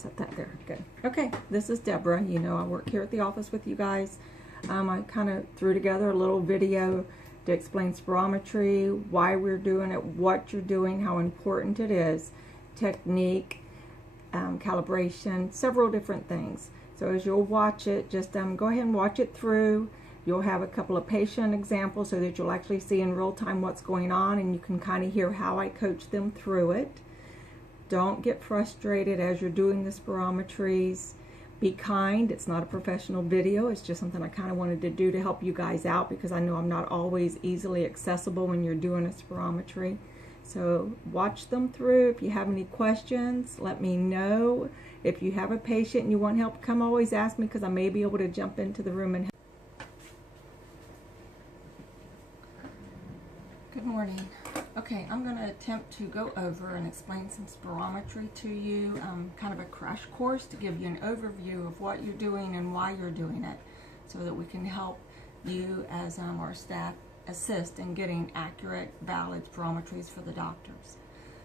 set that there. Good. Okay, this is Deborah. You know, I work here at the office with you guys. I kind of threw together a little video to explain spirometry, why we're doing it, what you're doing, how important it is, technique, calibration, several different things. So as you'll watch it, just go ahead and watch it through. You'll have a couple of patient examples so that you'll actually see in real time what's going on, and you can kind of hear how I coach them through it. Don't get frustrated as you're doing the spirometries. Be kind. It's not a professional video. It's just something I kind of wanted to do to help you guys out, because I know I'm not always easily accessible when you're doing a spirometry. So watch them through. If you have any questions, let me know. If you have a patient and you want help, come always ask me, because I may be able to jump into the room and help. Good morning. Okay, I'm going to attempt to go over and explain some spirometry to you, kind of a crash course to give you an overview of what you're doing and why you're doing it, so that we can help you as our staff assist in getting accurate, valid spirometries for the doctors.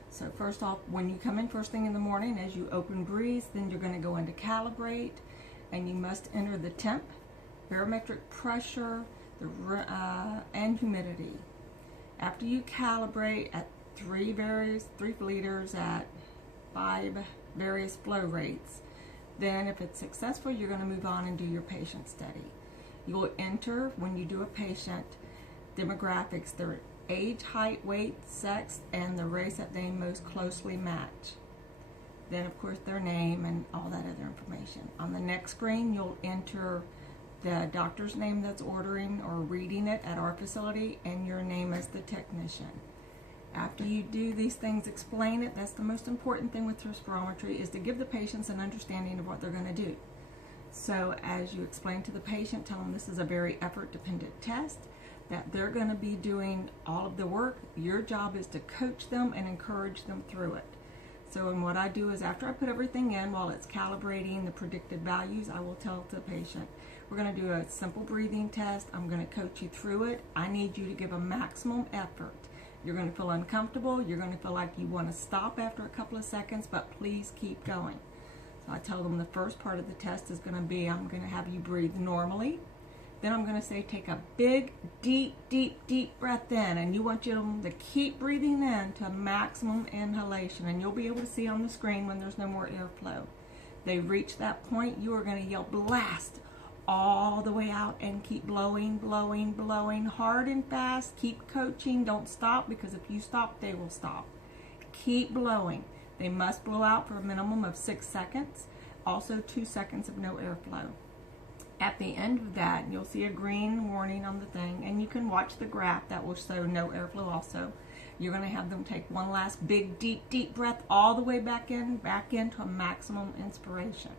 So first off, when you come in first thing in the morning, as you open breathe, then you're going to go into calibrate, and you must enter the temp, barometric pressure, and humidity. After you calibrate at 3 liters at 5 various flow rates, then if it's successful, you're going to move on and do your patient study. You will enter, when you do a patient, demographics, their age, height, weight, sex, and the race that they most closely match. Then, of course, their name and all that other information. On the next screen, you'll enter the doctor's name that's ordering or reading it at our facility, and your name as the technician. After you do these things, explain it. That's the most important thing with your spirometry, is to give the patients an understanding of what they're going to do. So as you explain to the patient, tell them this is a very effort-dependent test, that they're going to be doing all of the work. Your job is to coach them and encourage them through it. So and what I do is, after I put everything in, while it's calibrating the predicted values, I will tell the patient, we're going to do a simple breathing test. I'm going to coach you through it. I need you to give a maximum effort. You're going to feel uncomfortable. You're going to feel like you want to stop after a couple of seconds, but please keep going. So I tell them the first part of the test is going to be, I'm going to have you breathe normally. Then I'm going to say, take a big, deep, deep, deep breath in, and you want you to keep breathing in to maximum inhalation, and you'll be able to see on the screen when there's no more airflow. They reach that point, you are going to yell blast all the way out and keep blowing, blowing, blowing, hard and fast. Keep coaching. Don't stop, because if you stop, they will stop. Keep blowing. They must blow out for a minimum of 6 seconds. Also 2 seconds of no airflow. At the end of that, you'll see a green warning on the thing, and you can watch the graph that will show no airflow also. You're going to have them take one last big, deep, deep breath all the way back into a maximum inspiration.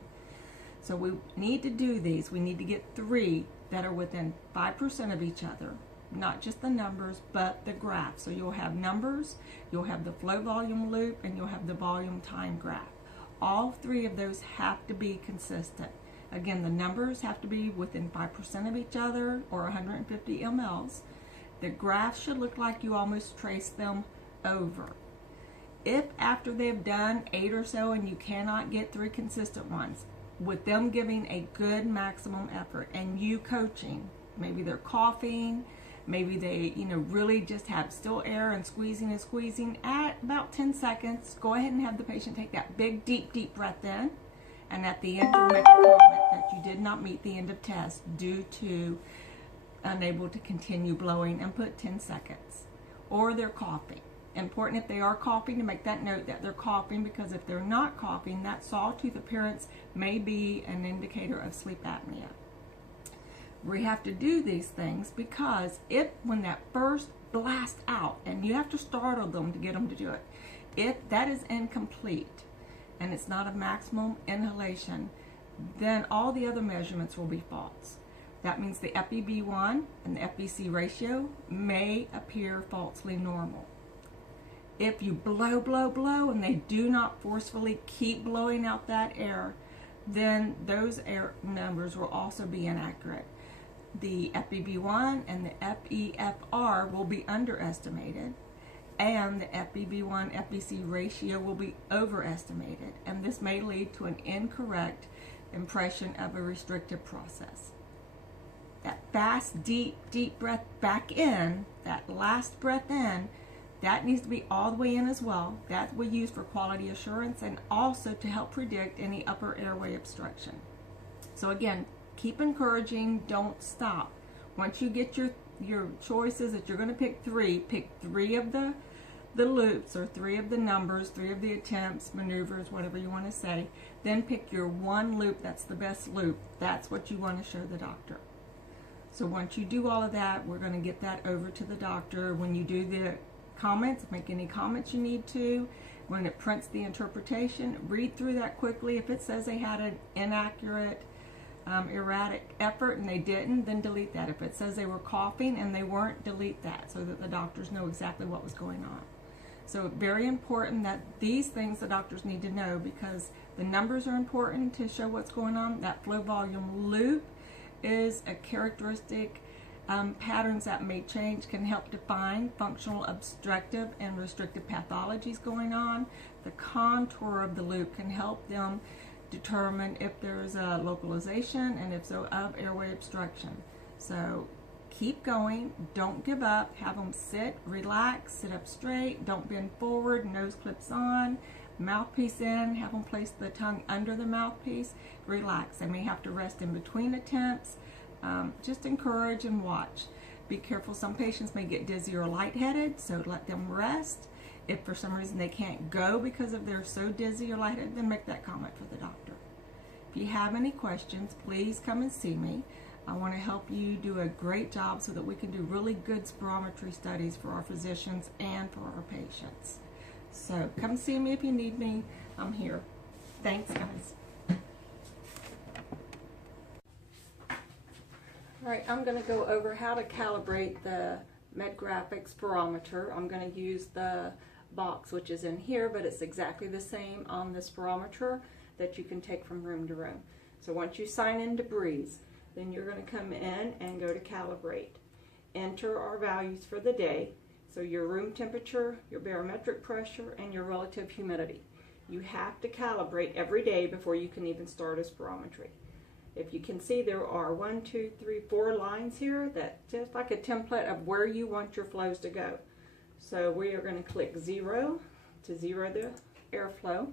So we need to do these. We need to get 3 that are within 5% of each other. Not just the numbers, but the graph. So you'll have numbers, you'll have the flow volume loop, and you'll have the volume time graph. All 3 of those have to be consistent. Again, the numbers have to be within 5% of each other, or 150 mLs. The graph should look like you almost trace them over. If after they've done 8 or so and you cannot get 3 consistent ones, with them giving a good maximum effort and you coaching, maybe they're coughing, maybe they really just have still air and squeezing, at about 10 seconds, go ahead and have the patient take that big, deep, deep breath in, and at the end you'll make a comment that you did not meet the end of test due to unable to continue blowing, and put 10 seconds. Or they're coughing. Important if they are coughing to make that note that they're coughing, because if they're not coughing, that sawtooth appearance may be an indicator of sleep apnea. We have to do these things because when that first blast out, and you have to startle them to get them to do it, if that is incomplete and it's not a maximum inhalation, then all the other measurements will be false. That means the FEV1 and the FVC ratio may appear falsely normal. If you blow, blow, blow, and they do not forcefully keep blowing out that air, then those air numbers will also be inaccurate. The FEV1 and the FEFR will be underestimated, and the FEV1 FVC ratio will be overestimated, and this may lead to an incorrect impression of a restrictive process. That fast, deep breath back in, that last breath in, that needs to be all the way in as well. That we use for quality assurance and also to help predict any upper airway obstruction. So again, keep encouraging, don't stop. Once you get your choices that you're going to pick three of the loops, or three of the numbers, three of the attempts, maneuvers, whatever you want to say. Then pick your one loop that's the best loop. That's what you want to show the doctor. So once you do all of that, we're going to get that over to the doctor. When you do the comments, make any comments you need to. When it prints the interpretation, read through that quickly. If it says they had an inaccurate, erratic effort and they didn't, then delete that. If it says they were coughing and they weren't, delete that so that the doctors know exactly what was going on. So very important that these things the doctors need to know, because the numbers are important to show what's going on. That flow volume loop is a characteristic. Patterns that may change can help define functional obstructive and restrictive pathologies going on. The contour of the loop can help them determine if there's a localization, and if so, of airway obstruction. So keep going, don't give up, have them sit, relax, sit up straight, don't bend forward, nose clips on, mouthpiece in, have them place the tongue under the mouthpiece, relax. They may have to rest in between attempts. Just encourage and watch. Be careful, some patients may get dizzy or lightheaded, so let them rest. If for some reason they can't go because of they're so dizzy or lightheaded, then make that comment for the doctor. If you have any questions, please come and see me. I want to help you do a great job so that we can do really good spirometry studies for our physicians and for our patients. So come see me if you need me. I'm here. Thanks, guys. All right, I'm going to go over how to calibrate the MedGraphic spirometer. I'm going to use the box which is in here, but it's exactly the same on the spirometer that you can take from room to room. So once you sign in to Breeze, then you're going to come in and go to calibrate. Enter our values for the day, so your room temperature, your barometric pressure, and your relative humidity. You have to calibrate every day before you can even start a spirometry. If you can see, there are 1, 2, 3, 4 lines here that just like a template of where you want your flows to go. So we are going to click 0 to zero the airflow.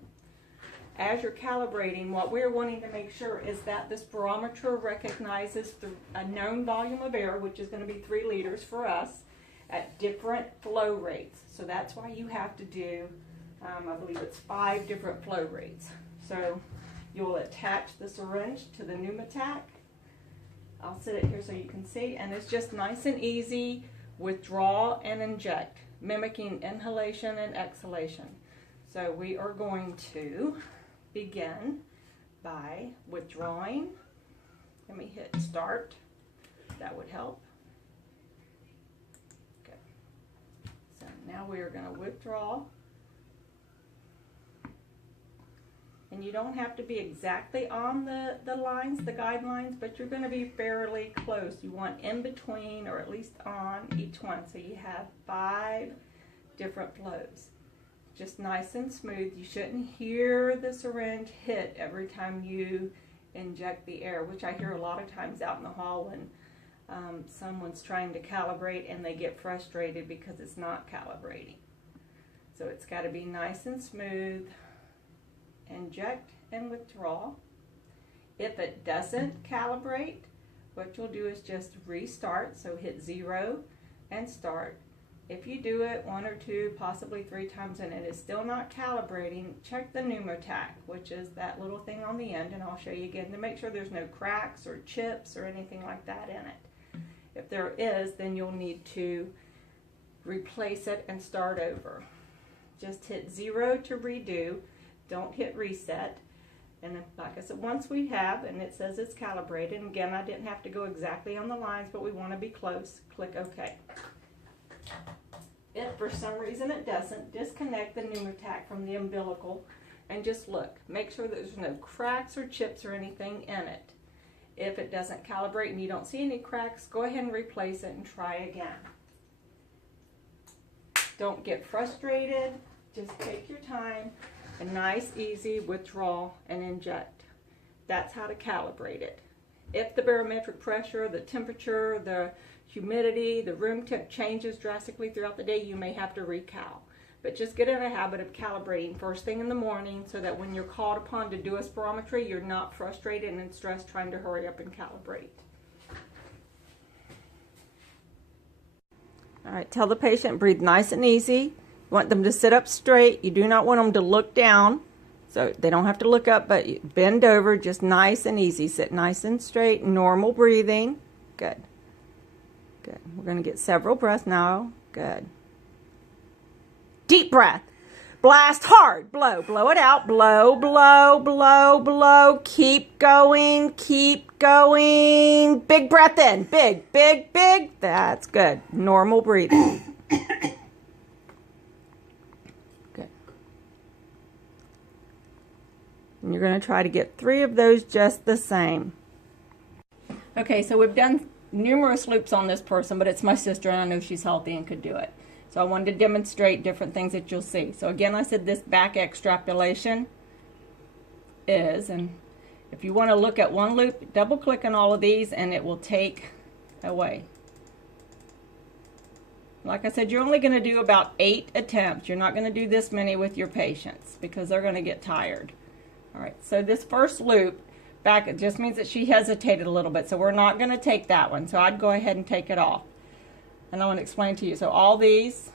As you're calibrating, what we're wanting to make sure is that the spirometer recognizes a known volume of air, which is going to be 3 liters for us, at different flow rates. So that's why you have to do, I believe it's 5 different flow rates. So you'll attach the syringe to the pneumatic. I'll sit it here so you can see, and it's just nice and easy. Withdraw and inject, mimicking inhalation and exhalation. So we are going to begin by withdrawing. Let me hit start. That would help. Okay. So now we are going to withdraw. And you don't have to be exactly on the lines, the guidelines, but you're going to be fairly close. You want in between, or at least on each one. So you have 5 different flows. Just nice and smooth. You shouldn't hear the syringe hit every time you inject the air, which I hear a lot of times out in the hall when someone's trying to calibrate and they get frustrated because it's not calibrating. So it's got to be nice and smooth. Inject and withdraw. If it doesn't calibrate, what you'll do is just restart. So hit 0 and start. If you do it 1 or 2, possibly 3 times and it is still not calibrating, check the pneumatic, which is that little thing on the end, and I'll show you again to make sure there's no cracks or chips or anything like that in it. If there is, then you'll need to replace it and start over. Just hit 0 to redo. Don't hit reset. And like I said, once we have, and it says it's calibrated, and again, I didn't have to go exactly on the lines, but we want to be close, click OK. If for some reason it doesn't, disconnect the pneumatic from the umbilical and just look. Make sure that there's no cracks or chips or anything in it. If it doesn't calibrate and you don't see any cracks, go ahead and replace it and try again. Don't get frustrated. Just take your time. A nice, easy withdrawal and inject. That's how to calibrate it. If the barometric pressure, the temperature, the humidity, the room temp changes drastically throughout the day, you may have to recal. But just get in a habit of calibrating first thing in the morning so that when you're called upon to do a spirometry, you're not frustrated and stressed trying to hurry up and calibrate. All right, tell the patient, breathe nice and easy. You want them to sit up straight. You do not want them to look down. So they don't have to look up, but bend over, just nice and easy. Sit nice and straight, normal breathing. Good. Good. We're going to get several breaths now. Good. Deep breath. Blast hard. Blow. Blow it out. Blow, blow, blow, blow. Keep going. Keep going. Big breath in. Big, big, big. That's good. Normal breathing. Good. And you're going to try to get 3 of those just the same. Okay, so we've done numerous loops on this person, but it's my sister and I know she's healthy and could do it. So I wanted to demonstrate different things that you'll see. So again, I said this back extrapolation is, and if you want to look at one loop, double click on all of these and it will take away. Like I said, you're only going to do about 8 attempts. You're not going to do this many with your patients because they're going to get tired. All right, so this first loop back, it just means that she hesitated a little bit. So we're not going to take that one. So I'd go ahead and take it off. And I want to explain to you. So all these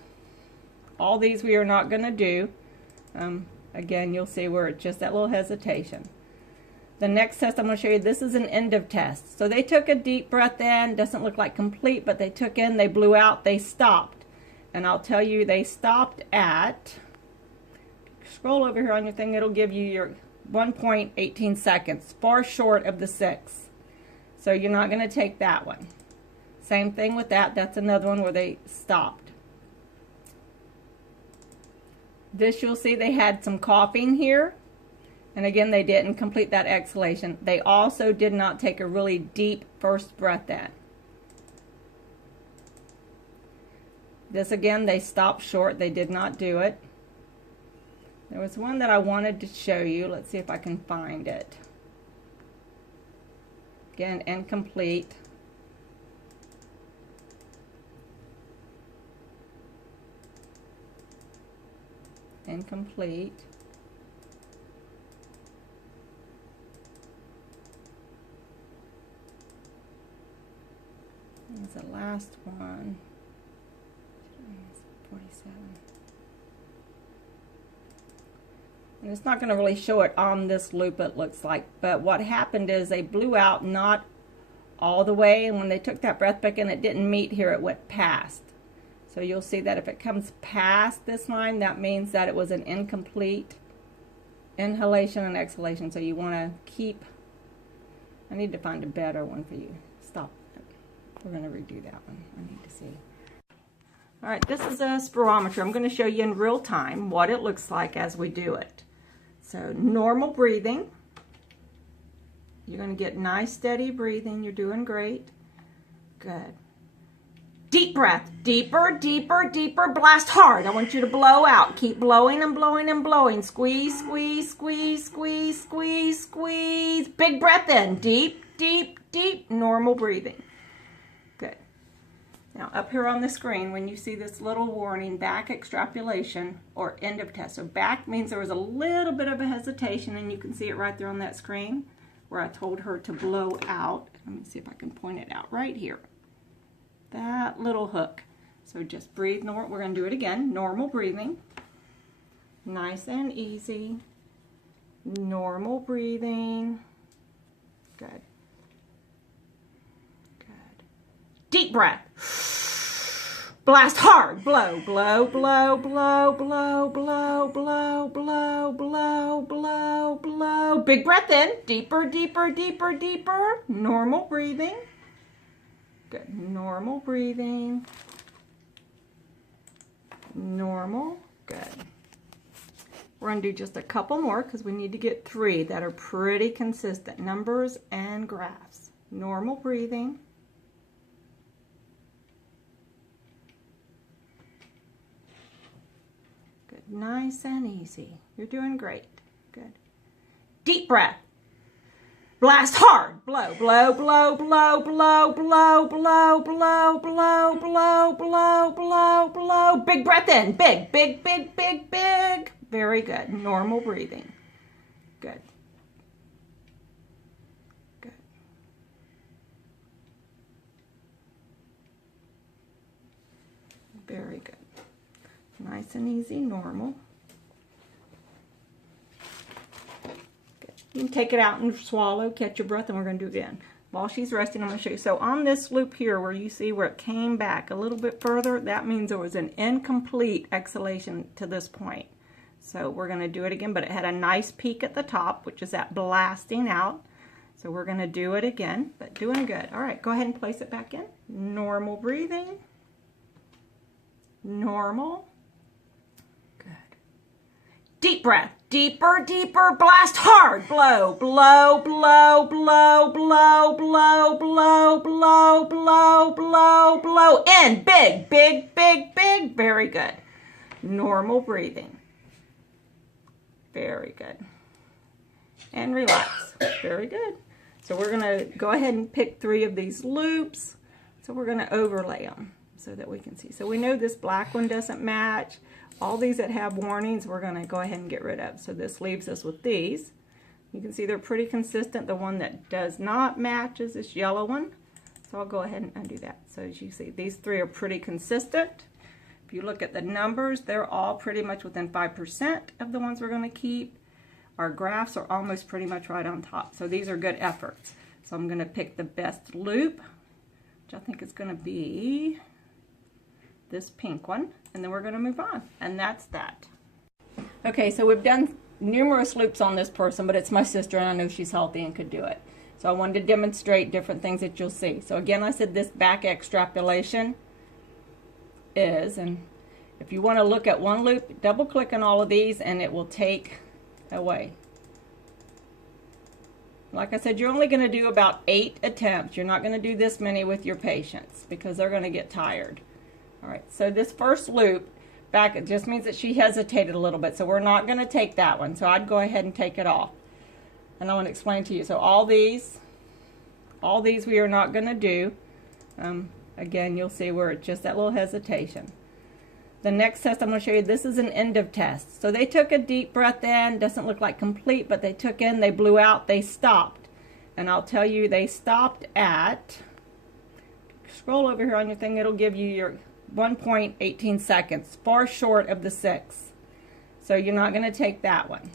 we are not going to do. Again, you'll see where it's just that little hesitation. The next test I'm going to show you, this is an end of test. So they took a deep breath in, doesn't look like complete, but they took in, they blew out, they stopped. And I'll tell you, they stopped at, scroll over here on your thing, it'll give you your 1.18 seconds, far short of the 6. So you're not going to take that one. Same thing with that. That's another one where they stopped. This, you'll see they had some coughing here. And again, they didn't complete that exhalation. They also did not take a really deep first breath in. This again, they stopped short. They did not do it. There was one that I wanted to show you. Let's see if I can find it. Again, incomplete. Incomplete. That's the last one. 47. And it's not going to really show it on this loop, it looks like. But what happened is they blew out not all the way, and when they took that breath back in, it didn't meet here, it went past. So you'll see that if it comes past this line, that means that it was an incomplete inhalation and exhalation. So you want to keep, I need to find a better one for you. Stop. We're going to redo that one. I need to see. All right, this is a spirometry. I'm going to show you in real time what it looks like as we do it. So normal breathing. You're going to get nice steady breathing. You're doing great. Good. Deep breath. Deeper, deeper, deeper. Blast hard. I want you to blow out. Keep blowing and blowing and blowing. Squeeze, squeeze, squeeze, squeeze, squeeze, squeeze. Big breath in. Deep, deep, deep. Normal breathing. Good. Now up here on the screen, when you see this little warning, back extrapolation or end of test. So back means there was a little bit of a hesitation, and you can see it right there on that screen where I told her to blow out. Let me see if I can point it out right here. That little hook. So just breathe normal. We're going to do it again. Normal breathing. Nice and easy. Normal breathing. Good. Good. Deep breath. Blast hard. Blow, blow, blow, blow, blow, blow, blow, blow, blow, blow, blow. Big breath in. Deeper, deeper, deeper, deeper. Normal breathing. Good. Normal breathing. Normal. Good. We're going to do just a couple more because we need to get 3 that are pretty consistent. Numbers and graphs. Normal breathing. Nice and easy. You're doing great. Good. Deep breath. Blast hard. Blow, blow, blow, blow, blow, blow, blow, blow, blow, blow, blow, blow, blow. Big breath in. Big, big, big, big, big. Very good. Normal breathing. Good. Good. Very good. Nice and easy, normal. Good. You can take it out and swallow, catch your breath, and we're going to do it again. While she's resting, I'm going to show you. So on this loop here, where you see where it came back a little bit further, that means there was an incomplete exhalation to this point. So we're going to do it again, but it had a nice peak at the top, which is that blasting out. So we're going to do it again, but doing good. All right, go ahead and place it back in. Normal breathing. Normal. Good. Deep breath. Deeper, deeper. Blast hard. Blow, blow, blow, blow, blow, blow, blow, blow, blow, blow, blow. In. Big, big, big, big. Very good. Normal breathing. Very good. And relax. Very good. So we're going to go ahead and pick 3 of these loops. So we're going to overlay them so that we can see. So we know this black one doesn't match. All these that have warnings, we're going to go ahead and get rid of. So this leaves us with these. You can see they're pretty consistent. The one that does not match is this yellow one. So I'll go ahead and undo that. So as you see, these 3 are pretty consistent. If you look at the numbers, they're all pretty much within 5% of the ones we're going to keep. Our graphs are almost pretty much right on top. So these are good efforts. So I'm going to pick the best loop, which I think is going to be this pink one. And then we're going to move on. And that's that. Okay, so we've done numerous loops on this person, but it's my sister and I know she's healthy and could do it. So I wanted to demonstrate different things that you'll see. So again, I said this back extrapolation is, and if you want to look at one loop, double click on all of these and it will take away. Like I said, you're only going to do about 8 attempts. You're not going to do this many with your patients because they're going to get tired. All right, so this first loop back, it just means that she hesitated a little bit, so we're not going to take that one. So I'd go ahead and take it off. And I want to explain to you. So all these we are not going to do. Again, you'll see where it's just that little hesitation. The next test I'm going to show you, this is an end of test. So they took a deep breath in, doesn't look like complete, but they took in, they blew out, they stopped. And I'll tell you, they stopped at, scroll over here on your thing, it'll give you your 1.18 seconds, far short of the 6. So you're not going to take that one.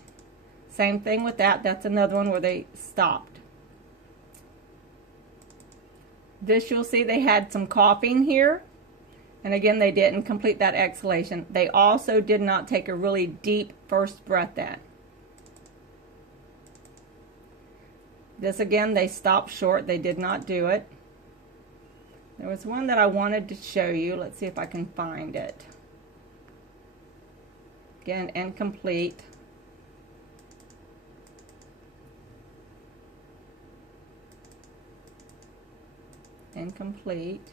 Same thing with that, that's another one where they stopped. This you'll see they had some coughing here. And again, they didn't complete that exhalation. They also did not take a really deep first breath in. This again, they stopped short. They did not do it. There was one that I wanted to show you. Let's see if I can find it. Again, incomplete. Incomplete.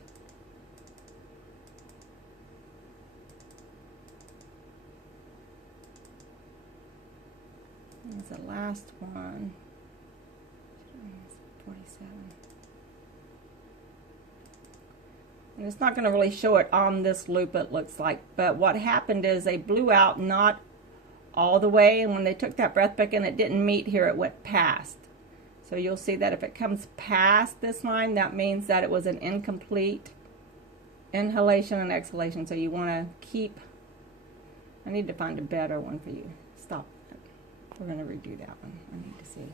There's the last one. 47. And it's not going to really show it on this loop, it looks like. But what happened is they blew out not all the way, and when they took that breath back in, it didn't meet here, it went past. So you'll see that if it comes past this line, that means that it was an incomplete inhalation and exhalation. So you want to keep, I need to find a better one for you. Stop. We're going to redo that one. I need to see.